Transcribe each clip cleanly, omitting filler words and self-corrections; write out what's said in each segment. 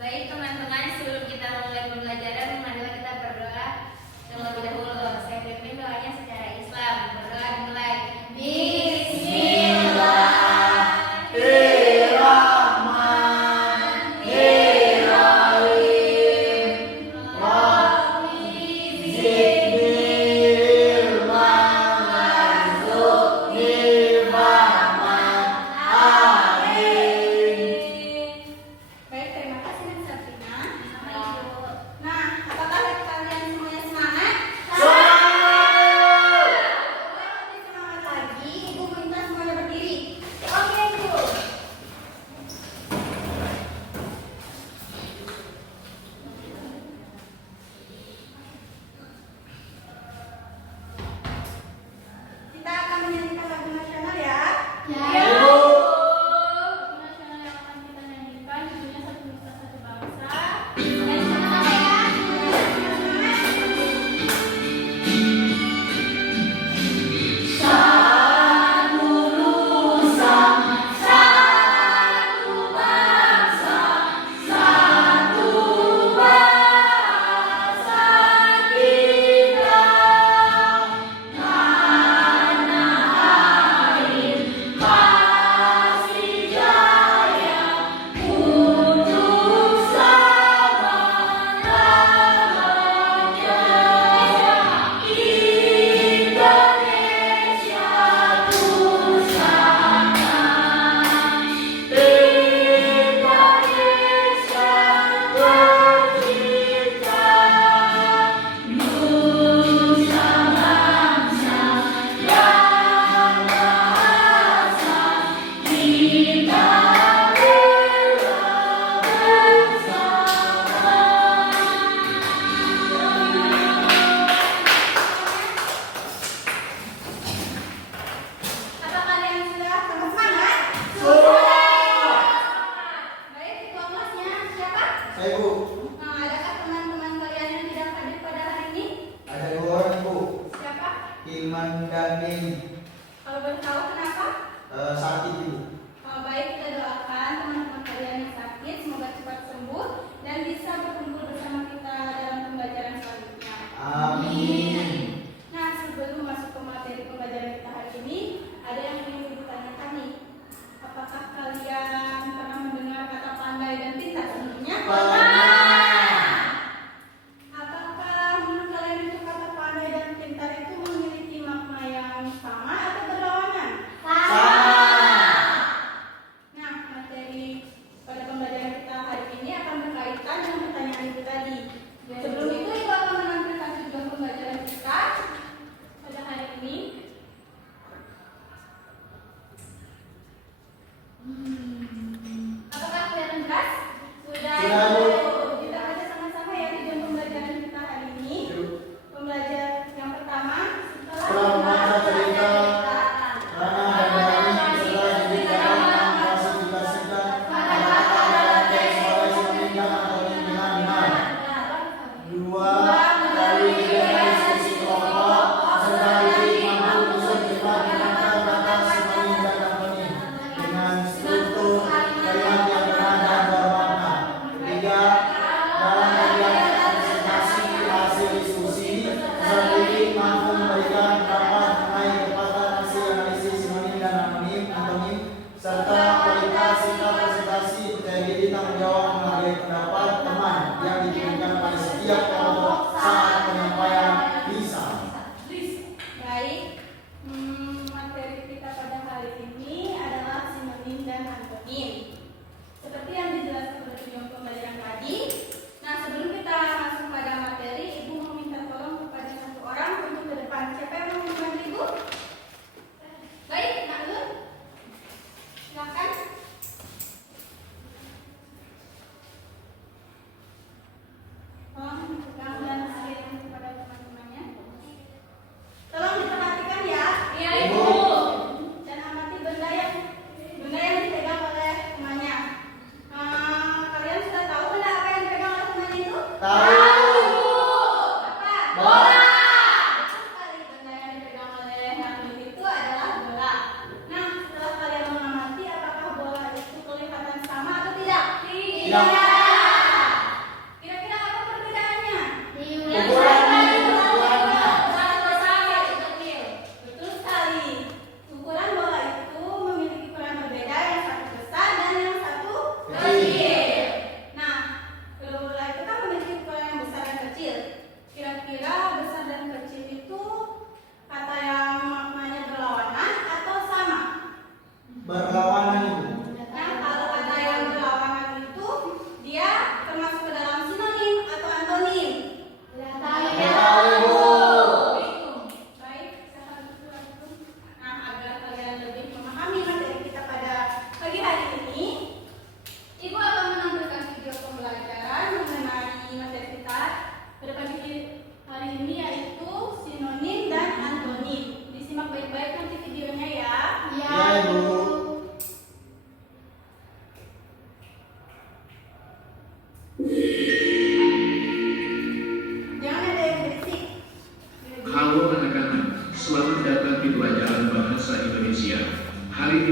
Baik teman-teman, sebelum kita mulai pembelajaran, marilah kita berdoa terlebih dahulu. Saya pimpin doanya secara Islam. Berdoa dimulai. Tidak.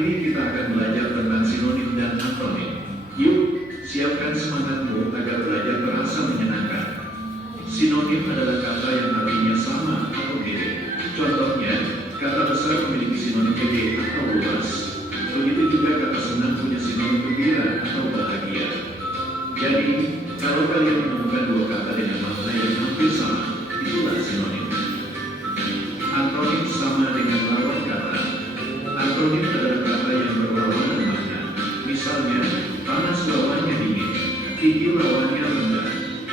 ini kita akan belajar tentang sinonim dan antonim. Yuk, siapkan semangatmu agar belajar terasa menyenangkan. Sinonim adalah kata yang artinya sama atau mirip. Contohnya, kata besar memiliki sinonim gede atau luas. Begitu juga kata senang punya sinonim gembira atau bahagia. Jadi, kalau kalian menemukan dua kata dengan makna yang hampir sama, itulah sinonim. Antonim sama dengan lawan kata. Antonim adalah kata yang berlawanan makna. Misalnya, panas lawannya dingin, tinggi lawannya rendah,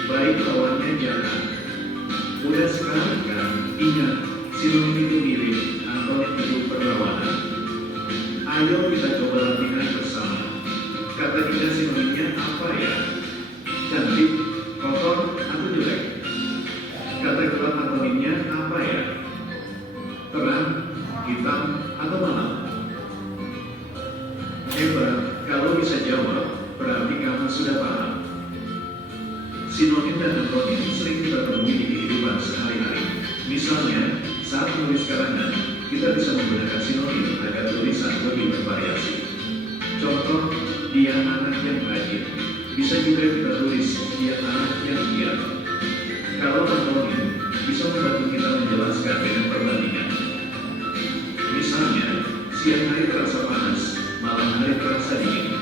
baik lawannya jahat. Mudah sekali kan? Ingat, sinonim itu mirip, antonim itu berlawanan. Ayo kita coba latihan bersama. Kata kita sinonimnya apa ya? Cantik, kotor, atau jelek? Kata kita antonimnya apa ya? Terang, hitam, atau malam? Hebat, kalau bisa jawab, berarti kamu sudah paham. Sinonim dan antonim sering kita temui di kehidupan sehari-hari. Misalnya, saat menulis karangan, kita bisa menggunakan sinonim agar tulisan lebih bervariasi. Contoh, dia anak yang rajin. Bisa juga kita tulis, dia anak yang giat. Kalau antonim, bisa membantu kita menjelaskan dengan perbandingan. Misalnya, siang hari terasa panas, malam hari terasa dingin.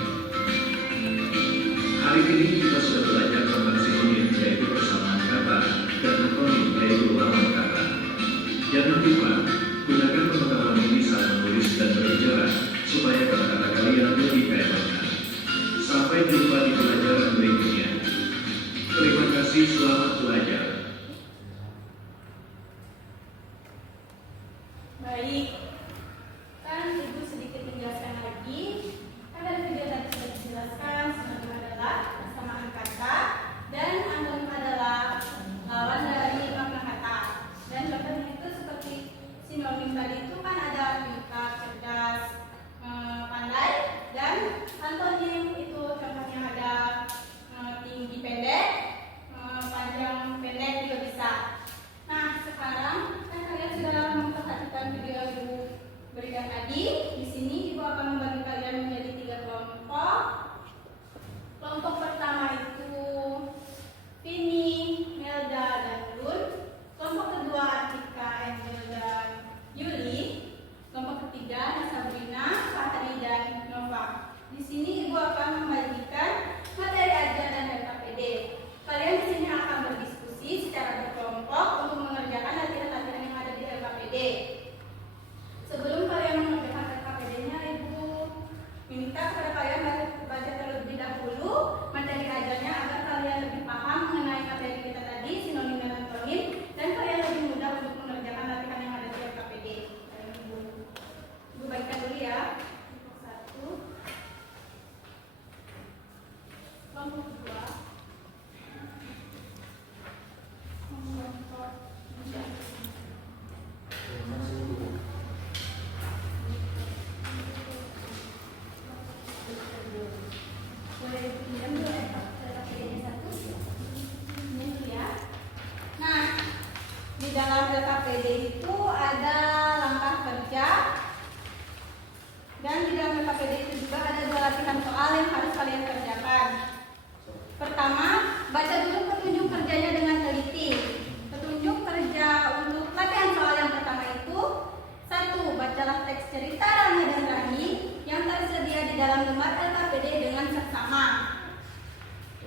Hari ini kita sudah belajar tentang sinonim, yaitu persamaan kata, dan antonim, yaitu lawan kata. Jangan lupa, gunakan pengetahuan ini saat menulis dan berbicara, supaya kata-kata kalian lebih kaya makna. Sampai jumpa di pelajaran berikutnya. Terima kasih, selamat belajar. Baik, kan Ibu sedikit menjelaskan lagi. Kan dari video tadi sudah dijelaskan, sinonim adalah persamaan kata dan antonim adalah lawan dari makna kata. Dan contohnya itu seperti sinonim tadi itu kan ada pintar, cerdas, pandai, dan antonim itu contohnya ada tinggi, pendek, panjang, pendek juga bisa. Nah, sekarang kan kalian sudah memperhatikan video Ibu berikan tadi. Di sini Ibu akan membagi kalian menjadi 3 kelompok. Kelompok pertama itu Vini, Melda, dan Lun. Kelompok kedua Atika, Angel, dan Yuli. Kelompok ketiga Sabrina, Fahri, dan Nova. Di sini Ibu akan membagikan materi ajar dan LKPD. Kalian di sini akan berdiskusi secara berkelompok untuk mengerjakan latihan-latihan yang ada di LKPD. Sebelum kalian mengerjakan LKPD-nya, Ibu minta kepada kalian baca terlebih dahulu materi ajarnya agar kalian lebih paham mengenai materi kita tadi, sinonim dan antonim, dan kalian lebih mudah untuk mengerjakan latihan yang ada di LKPD. Ibu bagikan dulu ya. Satu. Kelompok kedua. Kelompok tiga. Boleh pinjam dulu LKPD-nya satu. Ini dulu ya. Nah, di dalam LKPD itu ada langkah kerja. Dan di dalam LKPD itu juga ada 2 latihan soal yang harus kalian kerjakan. Pertama, baca dulu petunjuk kerjanya dengan teliti. Petunjuk kerja untuk latihan soal yang pertama itu: 1. Bacalah teks cerita Rana dan Rani yang tersedia di dalam lembar LKPD dengan seksama.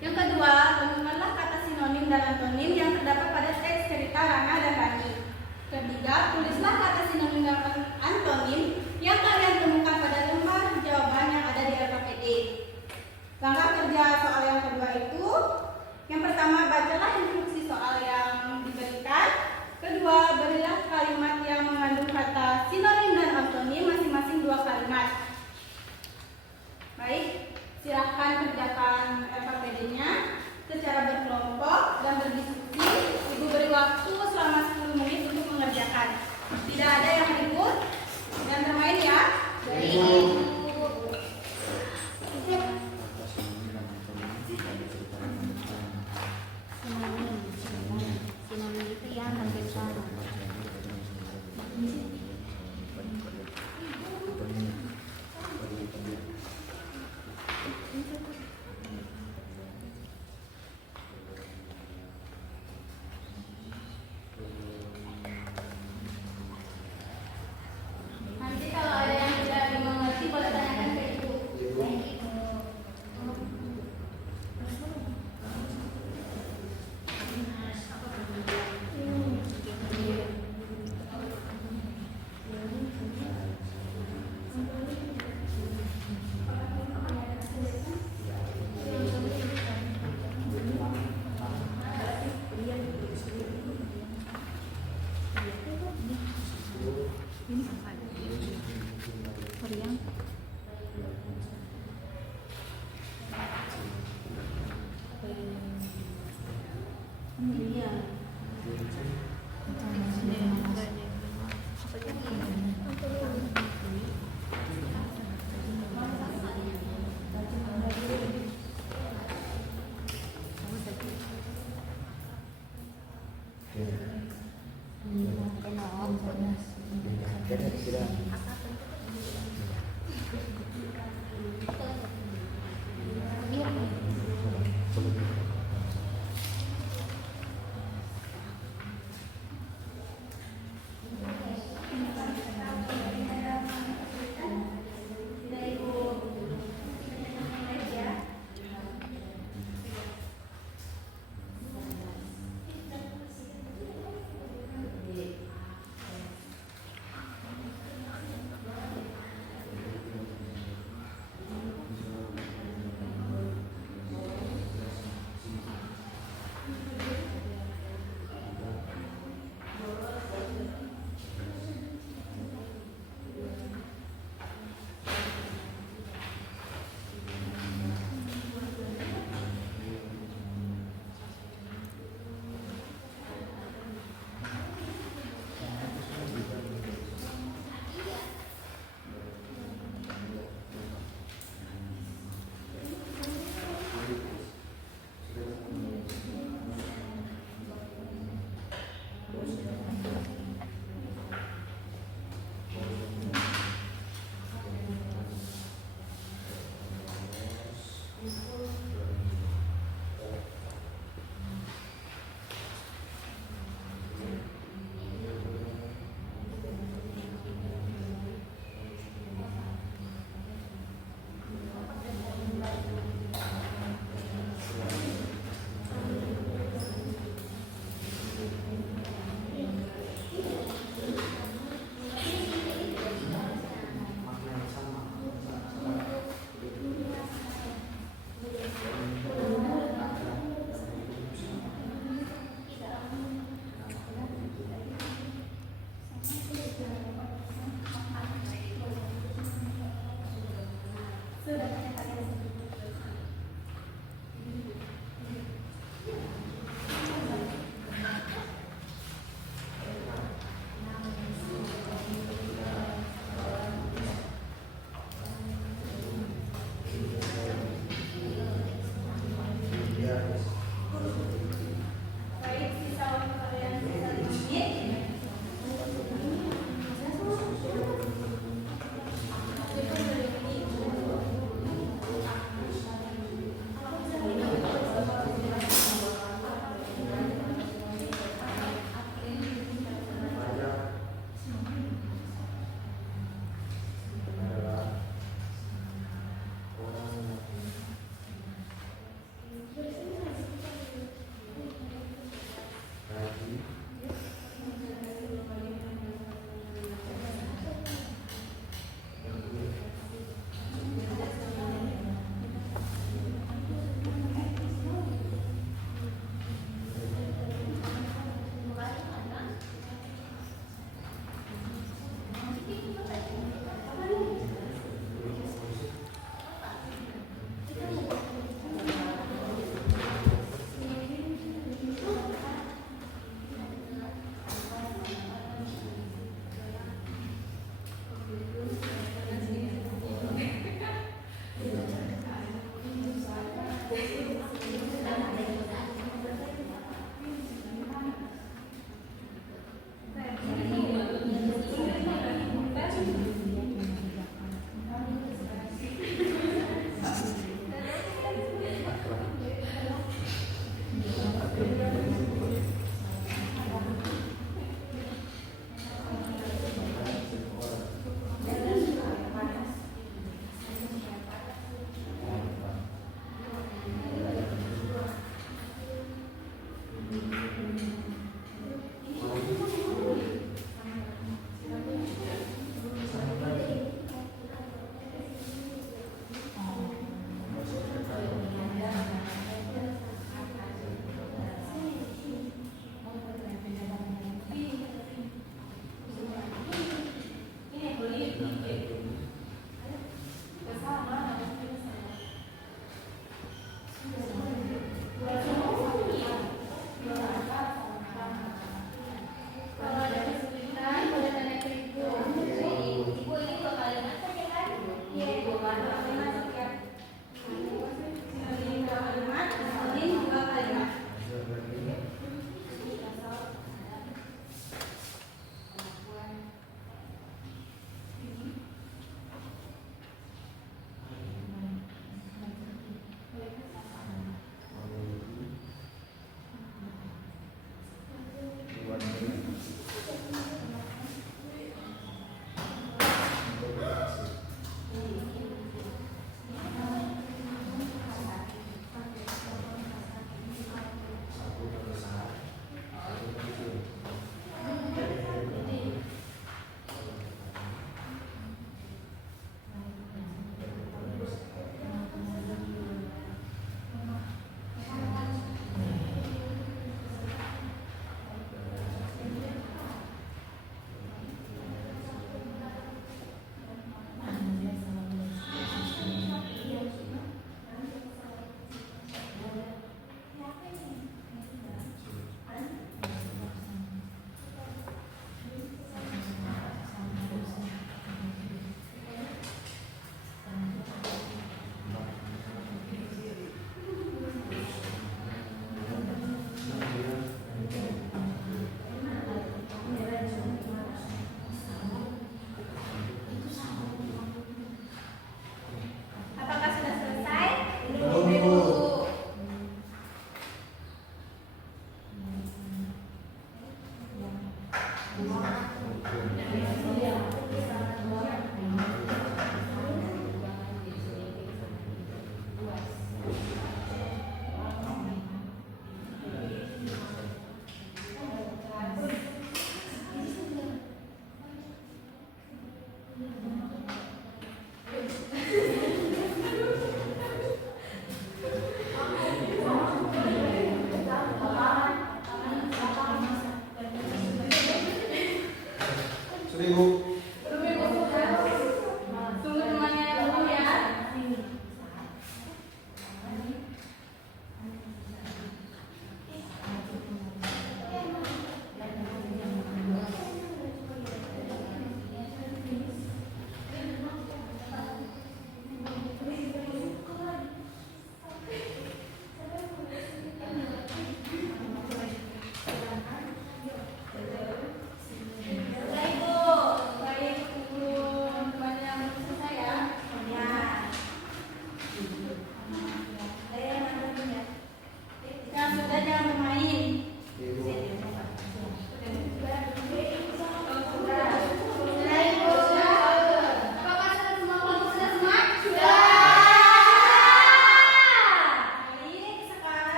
Yang kedua, renungkanlah kata sinonim dan antonim yang terdapat pada teks cerita Rana dan Rani. Ketiga, tulislah kata sinonim dan antonim yang kalian temukan pada lembar jawaban yang ada di LKPD. Langkah kerja soal yang kedua itu: yang pertama, bacalah instruksi soal yang diberikan. Kedua, berilah kalimat yang mengandung kata sinonim dan antonim masing-masing 2 kalimat. Baik, silahkan kerjakan LKPD-nya secara berkelompok dan berdiskusi. Ibu beri waktu selama 10 menit untuk mengerjakan. Tidak ada yang ribut dan bermain ya.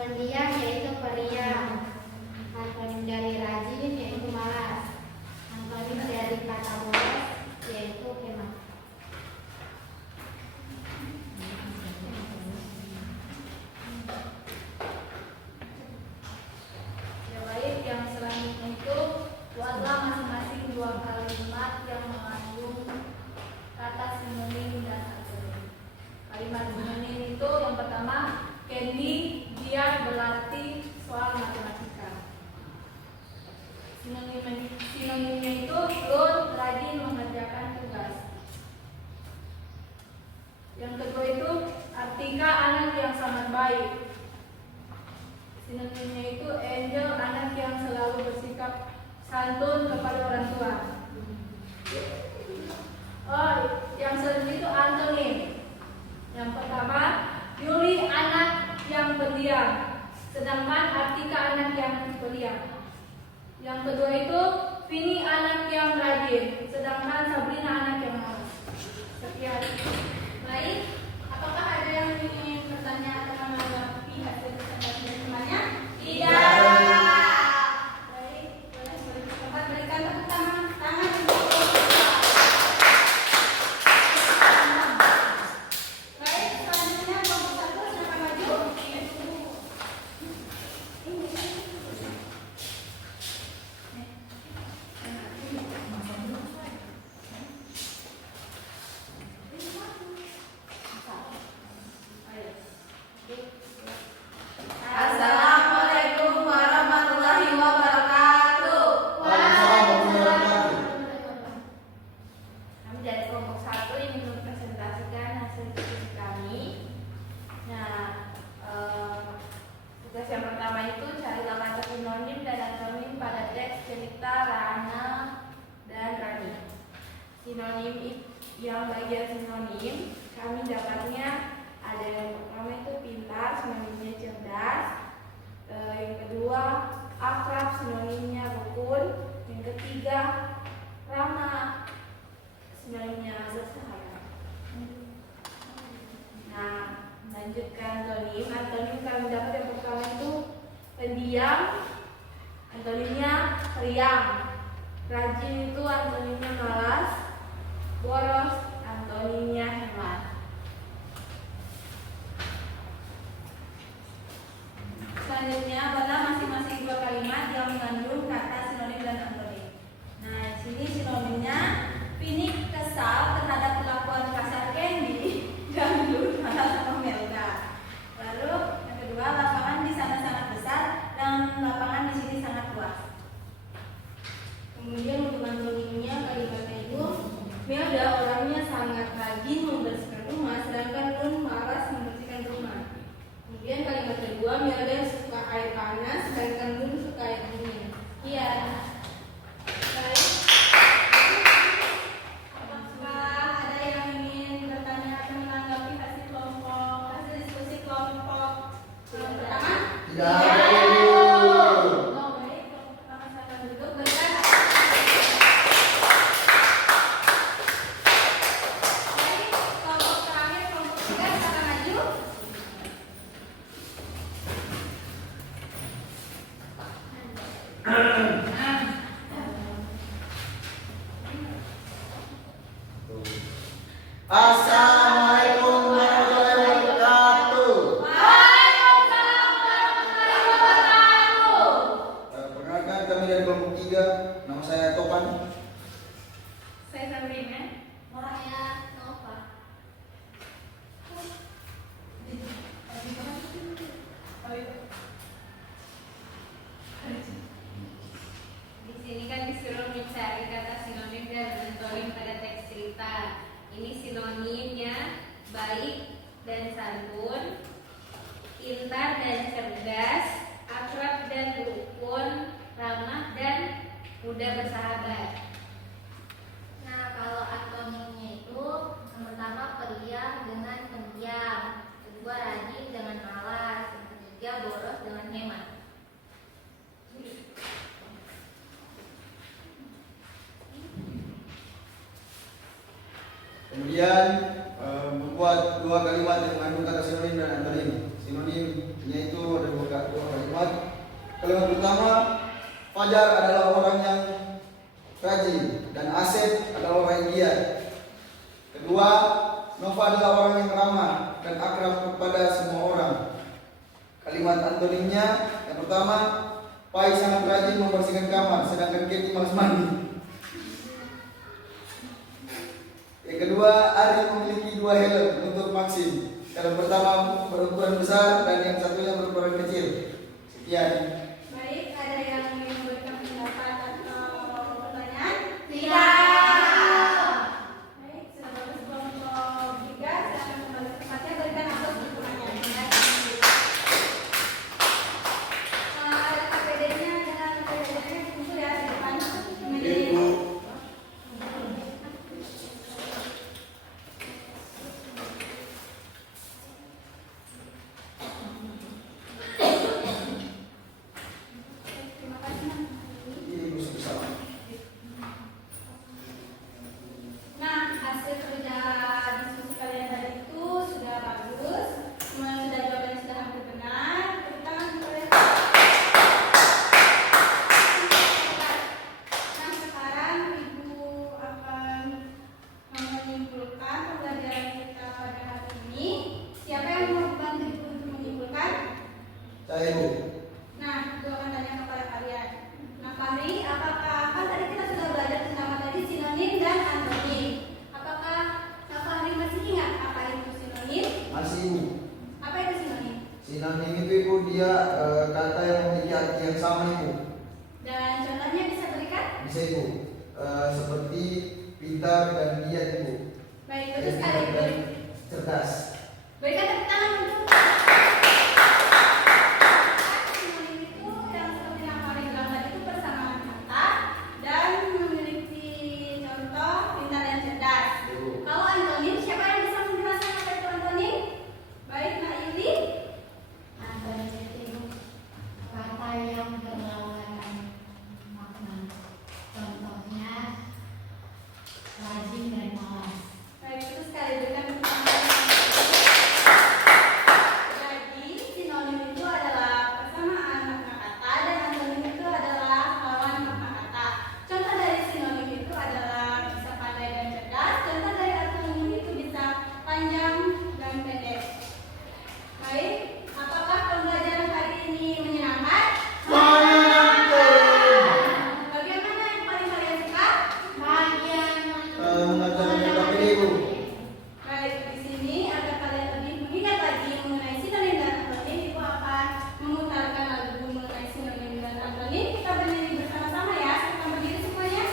Pendiam yaitu periang. Antonim dari rajin yaitu malas. Antonim dari kata boros yaitu hemat. Ya baik, yang selanjutnya itu buatlah masing-masing dua kalimat yang mengandung kata sinonim dan antonim. Kalimat sinonim itu yang pertama, Candy giat berlatih soal matematika. Sinonimnya itu Lun rajin mengerjakan tugas. Yang kedua itu Artika anak yang sangat baik. Sinonimnya itu Angel anak yang selalu bersikap santun kepada orang tua. Oh, yang selanjutnya itu antonim. Yang pertama, Yuli anak yang pendiam, sedangkan Artika anak yang pendiam. Yang kedua itu Vini anak yang rajin, sedangkan Sabrina anak yang malas. Sekian. Baik, apakah ada yang ingin bertanya atau menanggapi hasil presentasi semuanya? Tidak. Baik, boleh cepat berikan tepuk tangan untuk baik, selanjutnya kelompok 1 silakan maju. Assalamualaikum warahmatullahi wabarakatuh. Kami dari kelompok 1 ingin mempresentasikan hasil diskusi kami. Nah, tugas yang pertama itu carilah kata sinonim dan antonim pada teks cerita Rana dan Rani. Sinonim yang bagian sinonim kami dapatnya ada yang pertama itu pintar, sinonimnya cerdas. Yang kedua akrab, sinonimnya rukun. Yang ketiga ramah, sinonimnya bersahabat. Nah, lanjutkan antonim. Antonim kami dapat yang pertama itu pendiam, antonimnya periang. Rajin itu antonimnya malas. Boros, antonimnya hemat. Selanjutnya buatlah masing-masing dua kalimat yang mengandung kata sinonim dan antonim. Nah, di sini sinonimnya Vini kesal terhadap kelakuan kasar Candy dan Lun marah sama Melda. Lalu yang kedua, lapangan di sana sangat besar dan lapangan di sini sangat luas. Kemudian untuk antonimnya kalimatnya itu Melda orangnya sangat rajin membersihkan rumah, sedangkan Lun malas membersihkan rumah. Kemudian kalimat kedua, Melda suka air panas, sedangkan Lun suka air dingin. Iya. Baik. Apakah ada yang ingin bertanya atau menanggapi hasil diskusi kelompok pertama? Tidak. Oh, baik. Kelompok pertama silakan duduk. Berikan. Baik, kelompok terakhir, kelompok 3 silakan maju. Assalamualaikum warahmatullahi wabarakatuh. Perkenalkan, kami dari kelompok 3. Nama saya Topan. Saya Sabrina. Saya Nova. Di sini kan disuruh mencari kata sinonim dan antonim pada teks cerita. Ini sinonimnya baik dan santun, pintar dan cerdas, akrab dan rukun, ramah dan mudah bersahabat. Nah, kalau antonimnya itu yang pertama periang dengan pendiam, kedua rajin dengan malas, yang ketiga boros dengan hemat. Kemudian membuat dua kalimat yang mengandung kata sinonim dan antonim. Sinonimnya itu ada dua Kalimat pertama, Fajar adalah orang yang rajin dan Asep adalah orang yang giat. Kedua, Nova adalah orang yang ramah dan akrab kepada semua orang. Kalimat antonimnya, yang pertama, Pai sangat rajin membersihkan kamar, sedangkan Keti malas mandi. Yang kedua, Ari memiliki 2 helm untuk Maxim. Yang pertama berukuran besar dan yang satunya berukuran kecil. Sekian. Baik, ada yang ingin memberikan pendapat atau pertanyaan? Tidak. Baik, sudah bagus kelompok 3. Silakan kembali ke tempatnya, berikan aplaus untuk pertanyaannya. Ada KPD-nya dengan PPD-nya dikumpul ya di depan. Ibu. Terima kasih. Ibu bersama. Nah, hasil kerja diskusi kalian tadi itu sudah bagus. Semuanya sudah jawabannya sudah hampir benar. Tepuk tangan untuk kalian. Nah, sekarang Ibu akan menyimpulkan pembelajaran kita pada hari ini. Siapa yang mau bantu Ibu untuk menyimpulkan? Saya Ibu. Nah, Ibu akan tanya kepada kalian. Nah, Fahri, apakah kan tadi kita sudah belajar tentang tadi sinonim dan antonim. Apakah Kak Fahri masih ingat apa itu sinonim? Masih Ibu. Apa itu sinonim? Sinonim itu Ibu dia kata yang memiliki arti yang sama Ibu. Dan contohnya bisa berikan? Bisa Ibu. Seperti pintar dan giat Ibu. Baik, bagus sekali. Cerdas. Berikan tepuk tangan untuk sinonim itu yang seperti yang Fahri bilang tadi itu persamaan kata dan memiliki contoh pintar dan cerdas. Kalau antonim, siapa yang bisa menjelaskan apa itu antonim? Baik, Mbak Yuli. Antonim itu kata yang berlawanan makna. Contohnya rajin dan malas. Baik, itu sekali berikan tepuk tangan. Jadi, sinonim itu adalah persamaan makna kata dan antonim itu adalah lawan makna kata. Contoh dari sinonim itu adalah bisa pandai dan cerdas. Contoh dari antonim itu bisa panjang dan pendek. Baik, apakah pembelajaran hari ini menyenangkan? Bagaimana yang paling kalian suka? Mengajarkan KPD Ibu. Baik, di sini agar kalian lebih mengingat lagi mengenai sinonim dan antonim, Ibu akan memutarkan lagu mengenai sinonim dan antonim. Kita bernyanyi bersama-sama ya. Kita berdiri semuanya.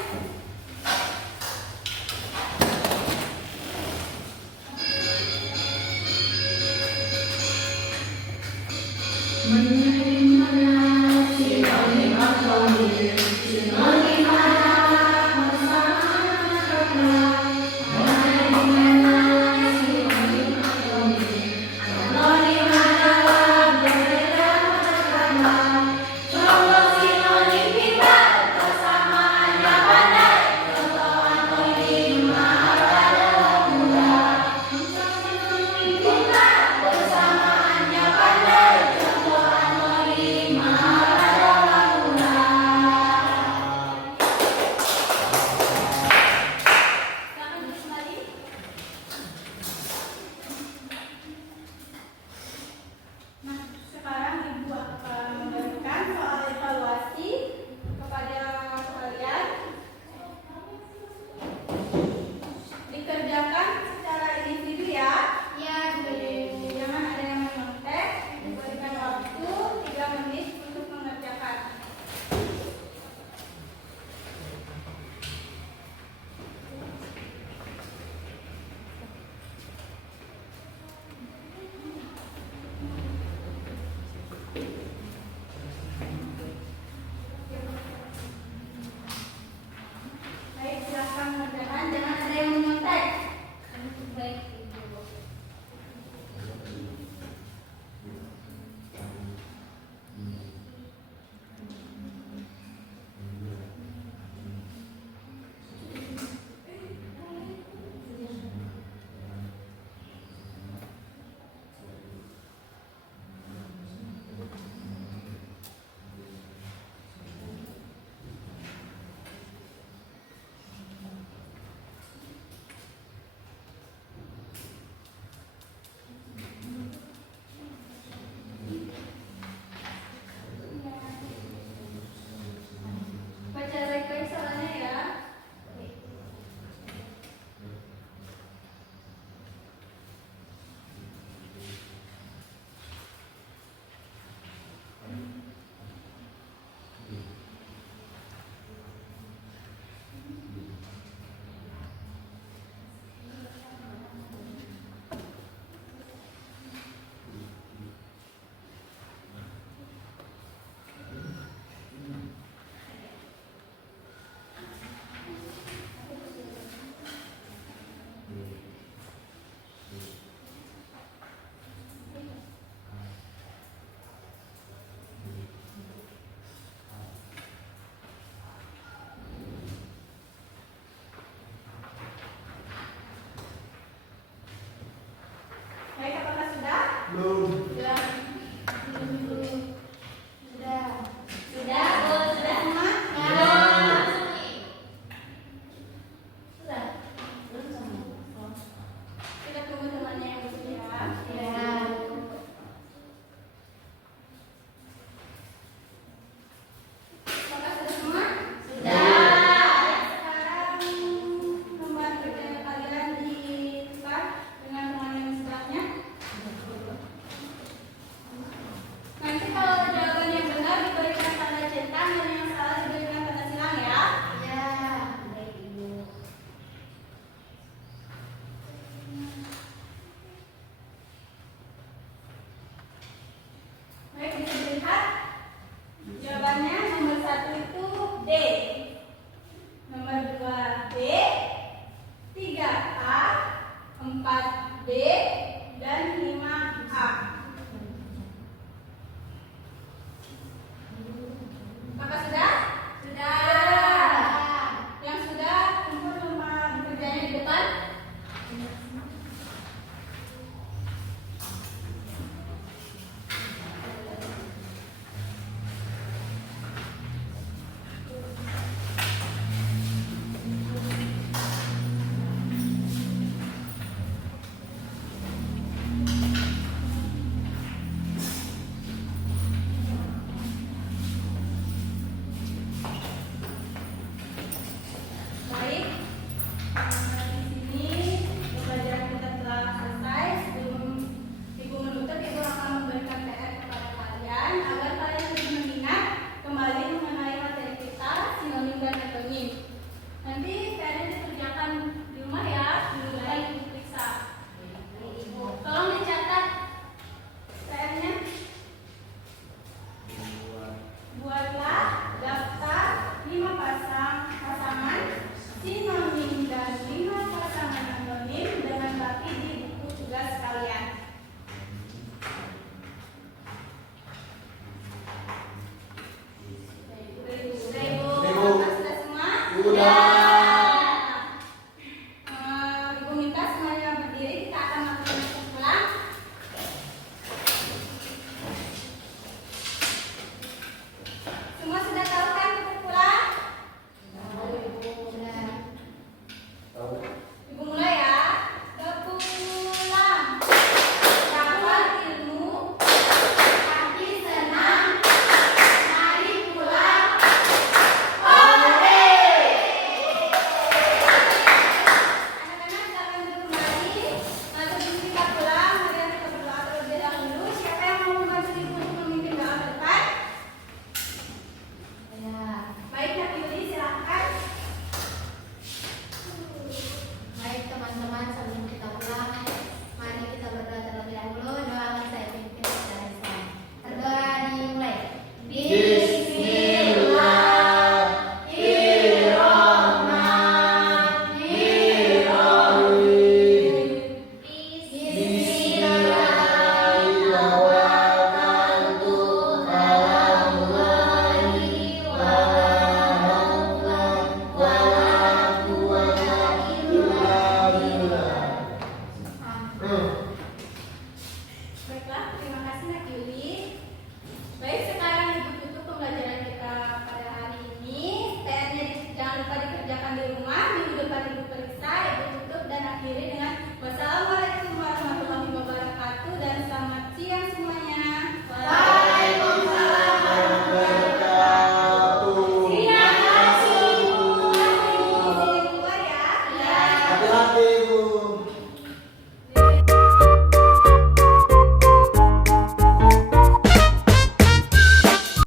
rumah minggu